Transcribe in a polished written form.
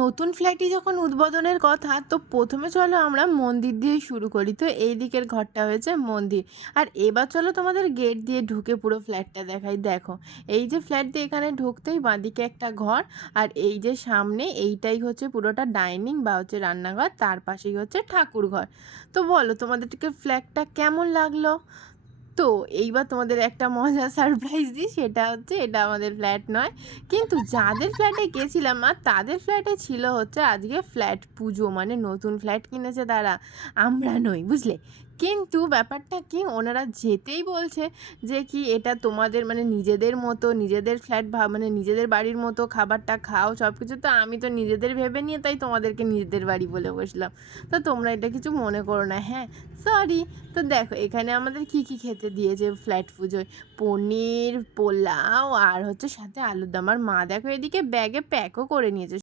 নতুন ফ্ল্যাটে যখন উদ্বোধনের কথা, তো প্রথমে চলো আমরা মন্দির দিয়ে শুরু করি। তো এই দিকের ঘরটা হয়েছে মন্দির। আর এবার চলো তোমাদের গেট দিয়ে ঢুকে পুরো ফ্ল্যাটটা দেখাই। দেখো, এই যে ফ্ল্যাট দিয়ে এখানে ঢুকতেই বাঁদিকে একটা ঘর, আর এই যে সামনে এইটাই হচ্ছে পুরোটা ডাইনিং বা হচ্ছে রান্নাঘর, তার পাশেই হচ্ছে ঠাকুর ঘর। তো বলো তোমাদেরকে ফ্ল্যাটটা কেমন লাগলো? তো এইবার তোমাদের একটা মজার সারপ্রাইজ দিই, সেটা হচ্ছে এটা আমাদের ফ্ল্যাট নয়, কিন্তু যাদের ফ্ল্যাটে গেছিলাম আর তাদের ফ্ল্যাটে ছিল হচ্ছে আজকে ফ্ল্যাট পুজো, মানে নতুন ফ্ল্যাট কিনেছে তারা, আমরা নই, বুঝলে? কিন্তু ব্যাপারটা কি, ওনারা যেতেই বলছে যে কি এটা তোমাদের মানে নিজেদের মতো, নিজেদের ফ্ল্যাট মানে নিজেদের বাড়ির মতো খাবারটা খাও সব কিছু। তো আমি তো নিজেদের ভেবে নিয়ে তাই তোমাদেরকে নিজেদের বাড়ি বলে বসলাম। তো তোমরা এটা কিছু মনে করো না, হ্যাঁ, সরি। তো দেখো এখানে আমাদের কি কি খেতে দিয়েছে ফ্ল্যাট পুজোয়। পনির, পোলাও আর হচ্ছে সাথে আলুর দম। আর মা দেখো এদিকে ব্যাগে প্যাকও করে নিয়েছে